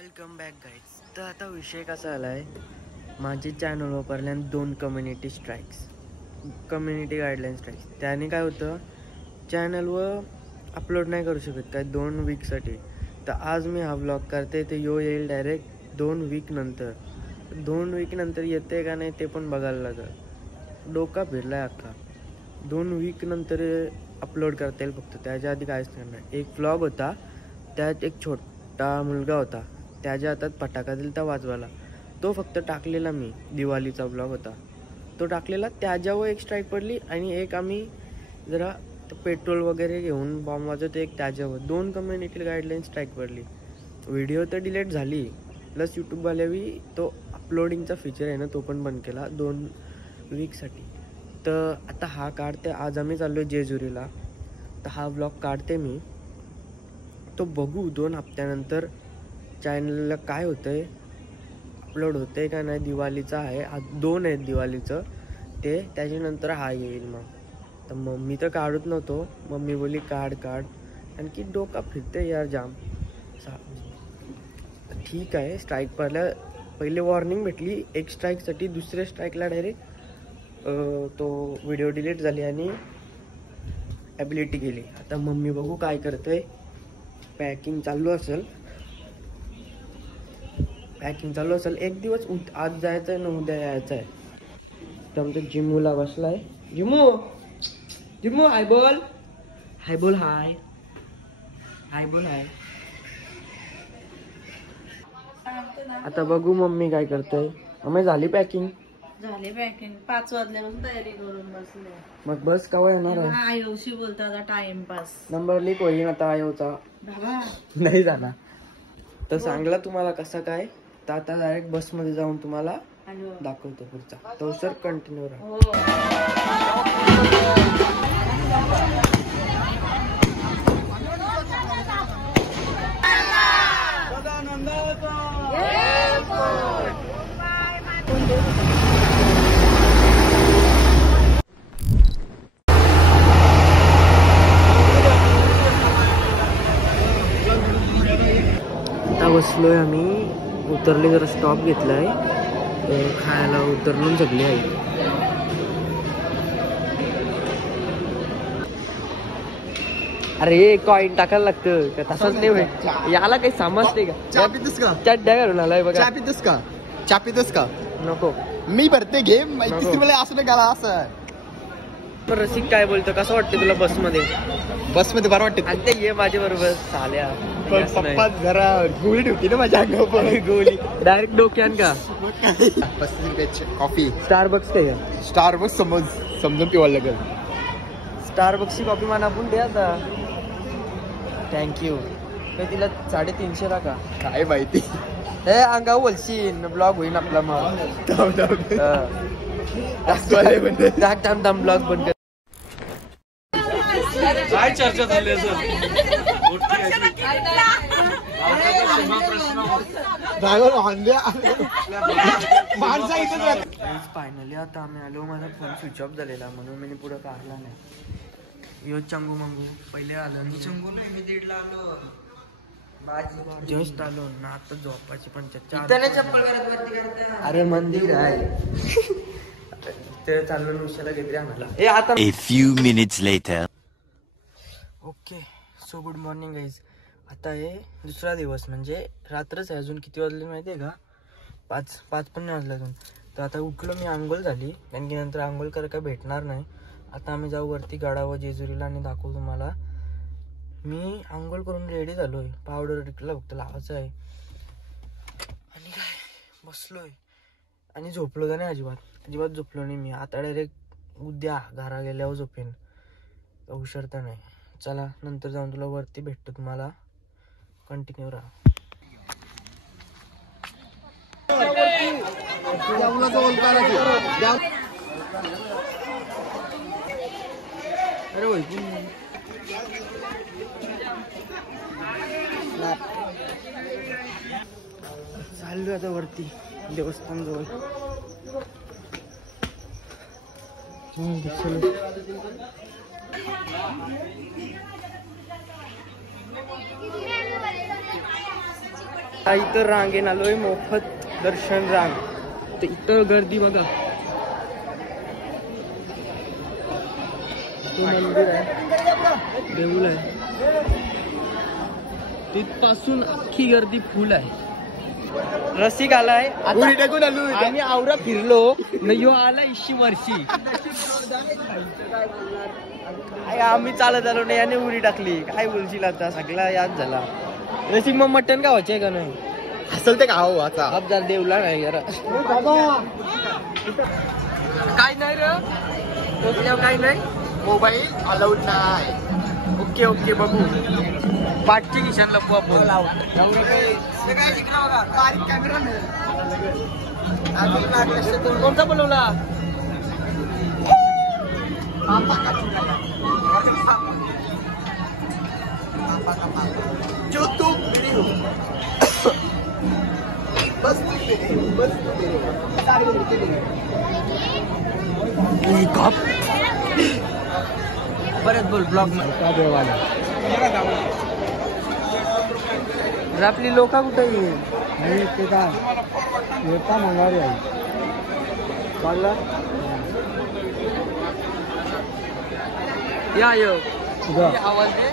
Welcome back guys. तर आता विषय कसा आला आहे, माझे चॅनल वापरल्याने 2 कम्युनिटी गाईडलाईन स्ट्राईक्स. त्याने काय होतं, चॅनलवर अपलोड नाही करू शकत काय 2 वीकसाठी. तर आज मी हा व्लॉग करते, तर येईल डायरेक्ट 2 वीक नंतर. 2 वीक नंतर येते का नाही ते पण बघायला लागेल. डोका फिरला आहे अख्खा. 2 वीक नंतर अपलोड करता येईल फक्त, त्याच्या आधी काहीच नाही. एक व्लॉग होता, त्यात एक छोटा मुलगा होता, त्याच्या हातात फटाका दिलता वाजवायला. तो फक्त टाकलेला मी, दिवाळीचा व्लॉग होता तो टाकलेला. त्याच्यावर एक स्ट्राईक पडली आणि एक आम्ही जरा पेट्रोल वगैरे घेऊन बॉम्ब वाजवतो, एक त्याच्यावर. 2 कम्युनिटी गाईडलाईन स्ट्राईक पडली. व्हिडिओ तर डिलीट झाली, प्लस यूट्यूबवाल्यावी तो अपलोडिंगचा फीचर आहे ना तो पण बंद केला 2 वीकसाठी. तर आता हा काढते, आज आम्ही चाललो जेजुरीला. तर हा व्लॉग काढते मी, तो बघू 2 हप्त्यानंतर चॅनलला काय होतंय, अपलोड होतंय का नाही. दिवाळीचा आहे, आज 2 आहेत दिवाळीचं ते, त्याच्यानंतर हा येईल. मग तर मम्मी तर काढत नव्हतो, मम्मी बोली काढ. आणखी डोका फिरते यार जाम. ठीक आहे, स्ट्राईक पहिले वॉर्निंग भेटली एक स्ट्राईकसाठी, दुसऱ्या स्ट्राईकला डायरेक्ट तो व्हिडिओ डिलीट झाली आणि ॲबिलिटी गेली. आता मम्मी बघू काय करतोय. पॅकिंग चालू असेल. एक दिवस आज जायचं आहे ना उद्या यायचं आहे. तर आमच्या जिमूला बसलाय. जिमू हाय बोल. हाय. आता बघू मम्मी काय करतोय. मम्मी झाली पॅकिंग? 5 वाजल्यापासून तयारी करून बसले. मग बस कवा येणार आहे? आयोशी बोलता आता टाइमपास. नंबर लीक होईल आता आयोचा. नाही झाला तर सांगला तुम्हाला कसं काय. तर आता डायरेक्ट बसमध्ये जाऊन तुम्हाला दाखवतो पुढचा. तो सर कंटिन्यू राहा. आता बसलोय आम्ही, उतरले, जरा स्टॉप घेतलाय, खायला उतरलून सगळे आहे. अरे कॉईन टाकायला लागतं का? तसंच नाही याला काही समजते का? चड्ड्या घालून आलाय बघा. चापीतस का नको, मी भरते गेम असं नाही गाला असं. रसिक काय बोलतो, कसं वाटतं तुला बसमध्ये बरं वाटते. आणि ते ये माझ्या बरोबर चाल्या. पप्पा जरा गोळी ठेवती ना माझ्या अंगावर. गोळी डायरेक्ट डोक्यान का? 35 रुपयाची कॉफी. स्टारबक्स काय? स्टारबक्स समजून पिवायला लागेल. स्टारबक्सची कॉफी मला आपण द्या आता. थँक्यू. तिला 350 ला का काय माहिती. हे अंगा बोलशील, ब्लॉग होईल आपला. मग थांब ब्लॉग बंद कर. काय चर्चा झाली सर? फायनली आता आम्ही आलो. माझा फोन स्विच ऑफ झालेला म्हणून मी पुढे काढला नाही. यो चंगू मंगू पहिले आलो. मी चंगू नाही, मी 1:30 ला आलो. जस्ट आलो ना आता. झोपाची पण चप्पल अरे मंदिर आहे ते चाललो नुसत्याला घेतली आम्हाला. आता A few minutes later. Okay, so good morning guys. आता हे दुसरा दिवस, म्हणजे रात्रच आहे. अजून किती वाजले माहिती आहे का? 5 पण नाही वाजले अजून. तर आता उठलो मी, आंघोळ झाली, कारण की नंतर आंघोळ करायला काय भेटणार नाही. आता आम्ही जाऊ वरती गडावर जेजुरीला आणि दाखवू तुम्हाला. मी आंघोळ करून रेडी झालोय, पावडर टिकला फक्त लावायचं आहे. आणि काय बसलोय आणि झोपलो तर नाही, अजिबात झोपलो नाही मी. आता डायरेक्ट उद्या घरा गेल्यावर झोपेन, हुशार तर नाही. चला नंतर जाऊन तुला वरती भेटतो, तुम्हाला कंटिन्यू राहा. अरे होय चाललो आता वरती देवस्थान जवळ. इथं रांगेन आलोय, मोफत दर्शन रांग. तर इथं गर्दी बघा. तो मंदिर आहे, देऊळ आहे, तिथपासून अख्खी गर्दी फुल आहे. रसिक आलाय उडी टाकून आलो. आम्ही आवरा फिरलो न यो आला 80 वर्षी. आम्ही चालत आलो नाही याने उडी टाकली. काय बोलशील आता, सगळा याद झाला. रसिक मग मटण का व्हायचंय का नाही? असल ते खाऊ आता. अब जरा देवला नाही जरा काय नाही रे, पोचल्यावर काय नाही. मोबाईल अलाउड नाही. ओके ओके बघू. पाठची किशन लपू आपण. कोणता बोलवला? परत बोल ब्लॉग मध्ये. आपली लोका कुठे येईल? ते काय येता मंगारी आहे चालला या यो आवाज दे.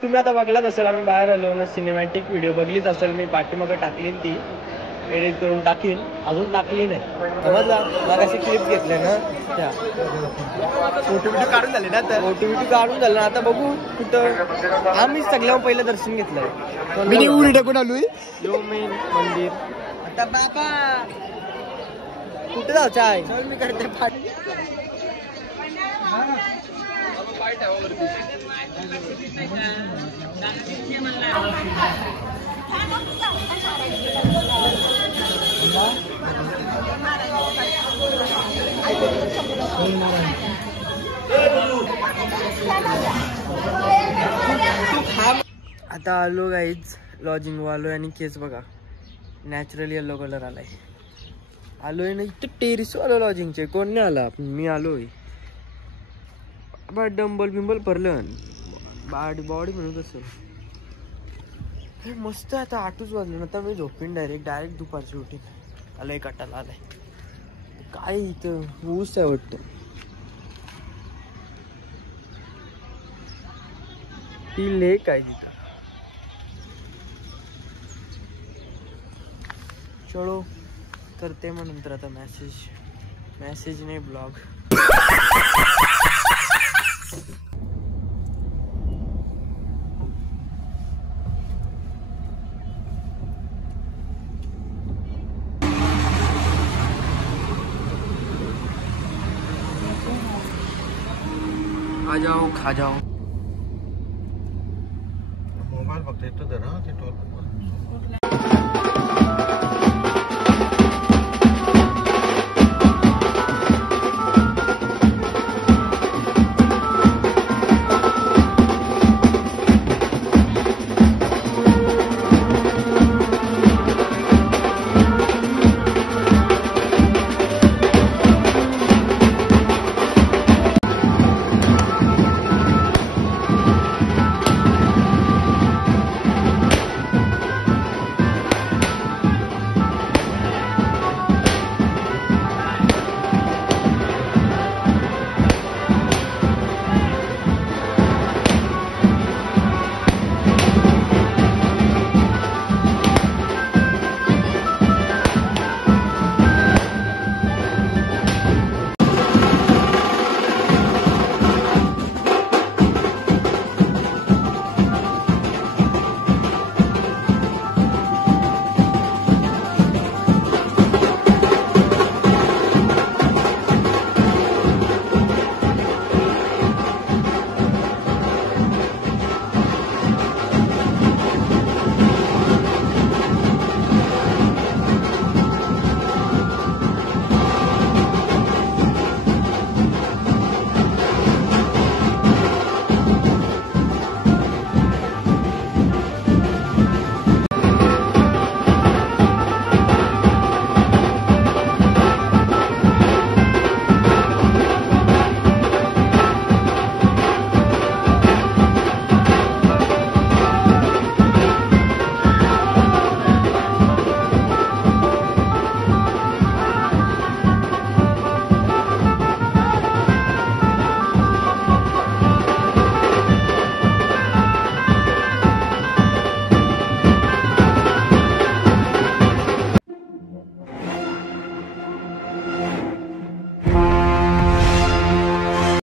तुम्ही आता बघलाच असेल, आम्ही बाहेर आलो ना. सिनेमॅटिक व्हिडिओ बघलीच असेल, मी पाठीमागं टाकली ती एडिट करून टाकीन. अजून टाकली नाही, समजला. मला अशी क्लिप घेतल्या ना, त्या फोटो बिटो काढून झाले ना. तर ओटीव्ही काढून झालं ना. आता बघू कुठं. आम्ही सगळ्यावर पहिलं दर्शन घेतलंय. मी उडी टाकून आलोय. यो मेन मंदिर. आता बाबा कुठे जायचं आहे? मी करते आता आलो गाईज लॉजिंग आलोय आणि केस बघा नॅचरल येलो कलर आलाय. आलोय ना इथं टेरिस आलो लॉजिंगचे. कोण नाही आला, मी आलोय. डंबल बिंबल भरलं बॉडी म्हणत असेल. हे मस्त आहे. आता 8च वाजले ना. आता मी झोपेन डायरेक्ट दुपारची उठी. आलाय कटाला आलाय. काय इथं ऊस आहे वाटतं. ती लेक आहे तिथं. चलो करते मग नंतर. आता मेसेज नाही ब्लॉग. आ जाओ खा जाओ. मोबाईल फक्त येतो जरा.